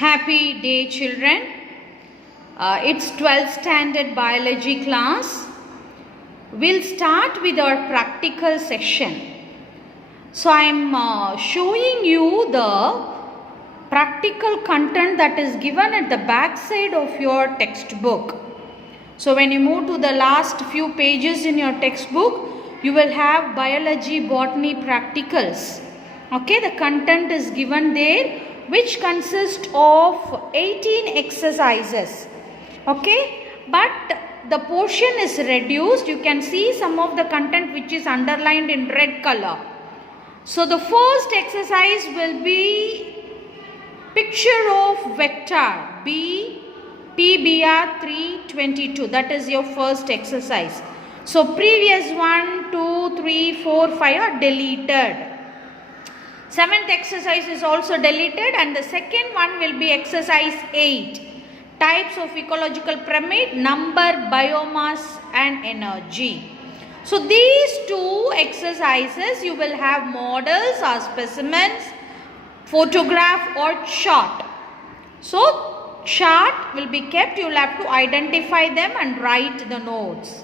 Happy day, children. It's 12th standard biology class. We'll start with our practical section. So I'm showing you the practical content that is given at the back side of your textbook. So when you move to the last few pages in your textbook, you will have biology, botany practicals. Okay, the content is given there, which consists of 18 exercises. Okay, but the portion is reduced. You can see some of the content which is underlined in red color. So the first exercise will be picture of vector PBR 322. That is your first exercise. So previous 1, 2, 3, 4, 5 are deleted. Seventh exercise is also deleted, and the second one will be exercise 8. Types of ecological pyramid, number, biomass and energy. So these two exercises you will have models or specimens, photograph or chart. So chart will be kept. You will have to identify them and write the notes.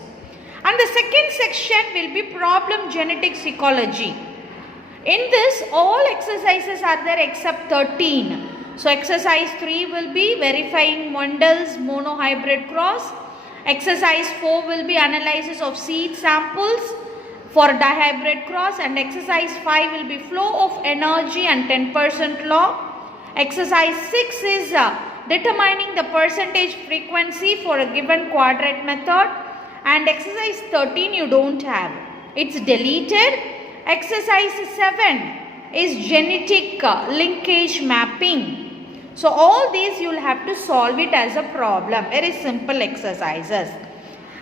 And the second section will be problem genetics ecology. In this, all exercises are there except 13. So exercise 3 will be verifying Mendel's monohybrid cross. Exercise 4 will be analysis of seed samples for dihybrid cross, and exercise 5 will be flow of energy and 10% law. Exercise 6 is determining the percentage frequency for a given quadrant method, and exercise 13 you don't have. It's deleted. Exercise 7 is genetic linkage mapping. So all these you will have to solve it as a problem. Very simple exercises.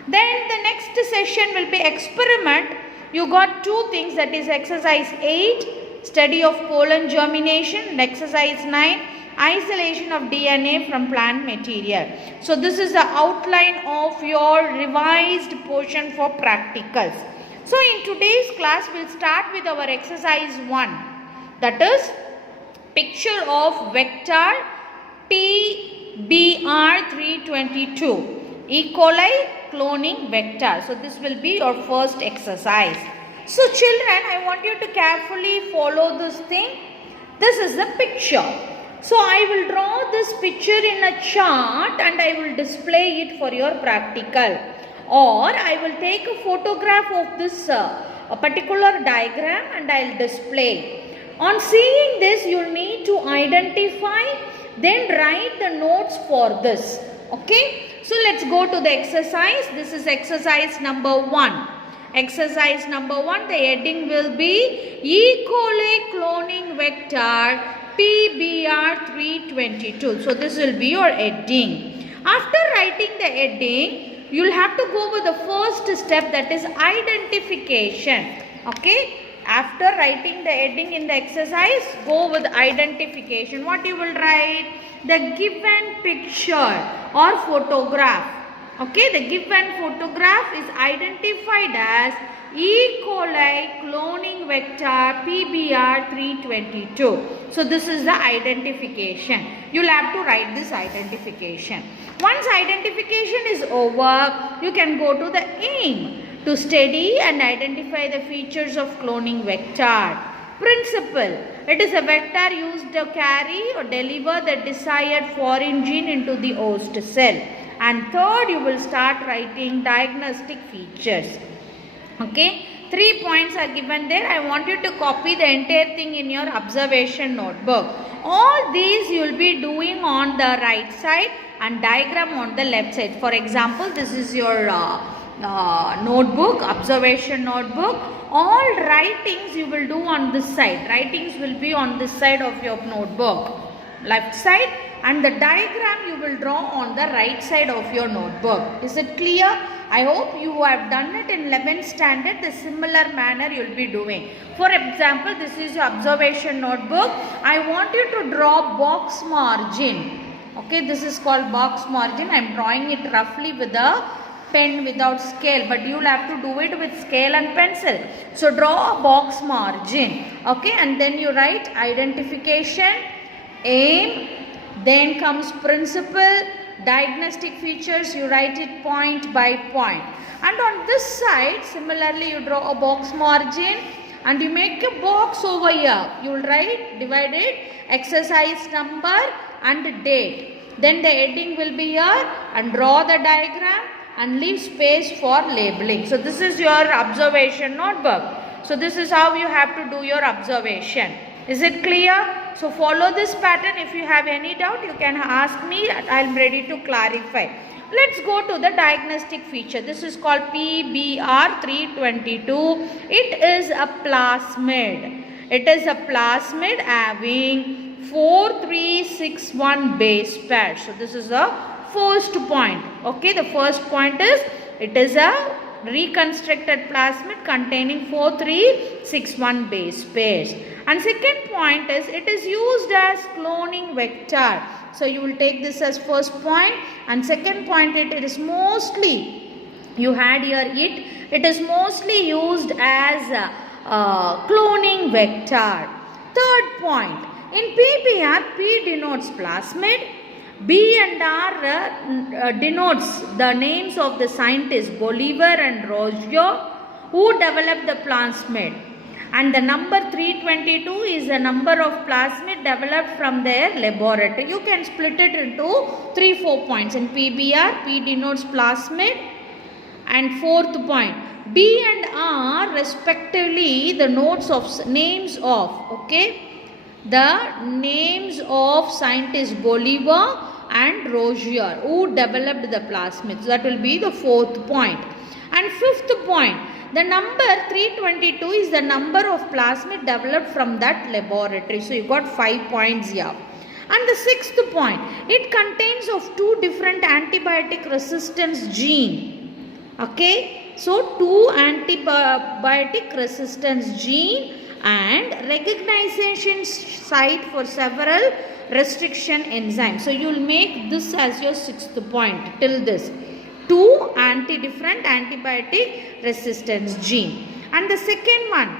Then the next session will be experiment. You got two things, that is exercise 8, study of pollen germination, and exercise 9, isolation of DNA from plant material. So this is the outline of your revised portion for practicals. So in today's class, we'll start with our exercise 1. That is picture of vector PBR 322. E. coli cloning vector. So this will be your first exercise. So children, I want you to carefully follow this thing. This is the picture. So I will draw this picture in a chart and I will display it for your practical. Or I will take a photograph of this a particular diagram and I will display. On seeing this, you need to identify, then write the notes for this. Okay. So let's go to the exercise. This is exercise number 1. Exercise number 1, the heading will be E. coli cloning vector PBR 322. So this will be your heading. After writing the heading, you will have to go with the first step, that is identification. Okay. After writing the heading in the exercise, go with identification. What you will write? The given picture or photograph. Okay. The given photograph is identified as E. coli cloning vector PBR 322. So this is the identification. You will have to write this identification. Once identification is over, you can go to the aim. To study and identify the features of cloning vector. Principle. It is a vector used to carry or deliver the desired foreign gene into the host cell. And third, you will start writing diagnostic features. Okay. 3 points are given there. I want you to copy the entire thing in your observation notebook. All these you will be doing on the right side and diagram on the left side. For example, this is your notebook, observation notebook. All writings you will do on this side. Writings will be on this side of your notebook, left side, and the diagram you will draw on the right side of your notebook. Is it clear? I hope you have done it in 11th standard. The similar manner you will be doing. For example, this is your observation notebook. I want you to draw box margin. Okay, this is called box margin. I am drawing it roughly with a pen without scale, but you will have to do it with scale and pencil. So draw a box margin. Okay, and then you write identification, aim, Then comes principle, diagnostic features, you write it point by point. And on this side, similarly, you draw a box margin and you make a box over here. You will write divided exercise number and date. Then the heading will be here and draw the diagram and leave space for labeling. So this is your observation notebook. So this is how you have to do your observation. Is it clear? So follow this pattern. If you have any doubt, you can ask me. I am ready to clarify. Let's go to the diagnostic feature. This is called PBR 322. It is a plasmid. It is a plasmid having 4361 base pairs. So this is the first point. Okay, the first point is it is a reconstructed plasmid containing 4361 base pairs. And second point is it is used as cloning vector. So you will take this as first point, and second point it is mostly, you had here it is mostly used as a cloning vector. Third point, in PBR, P denotes plasmid, B and R denotes the names of the scientists Bolivar and Roggio who developed the plasmid. And the number 322 is the number of plasmid developed from their laboratory. You can split it into 3-4 points. In PBR, P denotes plasmid. And fourth point, B and R respectively the names of, okay, the names of scientists Bolivar and Rogier who developed the plasmid. So that will be the fourth point. And fifth point, the number 322 is the number of plasmid developed from that laboratory. So you got 5 points here. And the sixth point, it contains of 2 different antibiotic resistance gene. Okay, so 2 antibiotic resistance gene and recognition site for several restriction enzymes. So you will make this as your sixth point till this. 2 different antibiotic resistance gene. And the second one,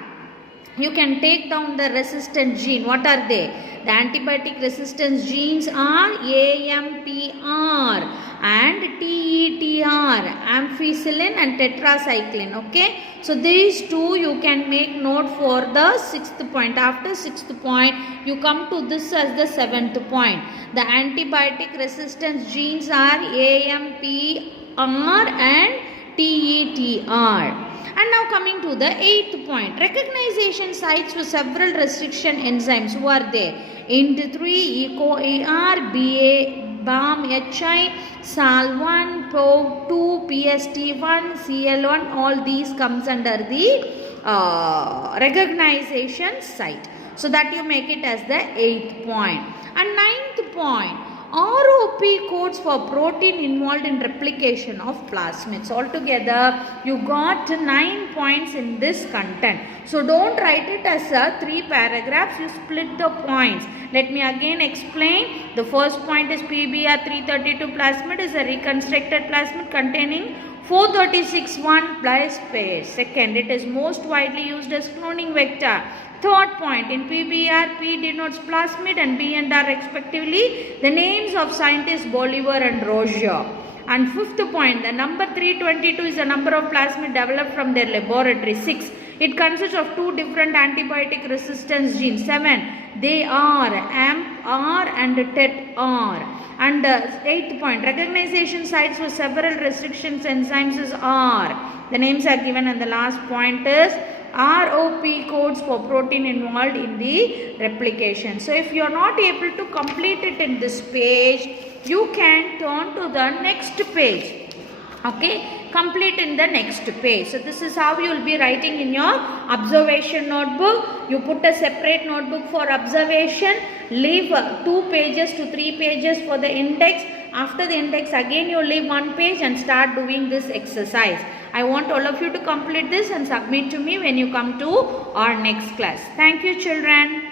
you can take down the resistant gene. What are they? The antibiotic resistance genes are AMPR and TETR, ampicillin and tetracycline. Okay, so these two you can make note for the sixth point. After sixth point, you come to this as the seventh point. The antibiotic resistance genes are AMPR and TETR. And now coming to the eighth point, recognition sites for several restriction enzymes. Who are they? IND3, EcoAR, BA, BAM, HI, SAL1, POV2, PST1, CL1, all these comes under the recognition site. So that you make it as the 8th point. And 9th point, ROP codes for protein involved in replication of plasmids. Altogether, you got 9 points in this content. So don't write it as 3 paragraphs. You split the points. Let me again explain. The first point is PBR 332 plasmid is a reconstructed plasmid containing 436 base pairs. Second, it is most widely used as cloning vector. Third point, in PBR, P denotes plasmid and B and R respectively the names of scientists Bolivar and Rogier. And fifth point, the number 322 is the number of plasmid developed from their laboratory. 6, it consists of 2 different antibiotic resistance genes. 7, they are AMP-R and TET-R. And 8th point, recognition sites for several restrictions enzymes is R. The names are given, and the last point is ROP codes for protein involved in the replication. So if you are not able to complete it in this page, you can turn to the next page. Okay, complete in the next page. So this is how you will be writing in your observation notebook. You put a separate notebook for observation. Leave 2 pages to 3 pages for the index. After the index, again you leave 1 page and start doing this exercise. I want all of you to complete this and submit to me when you come to our next class. Thank you, children.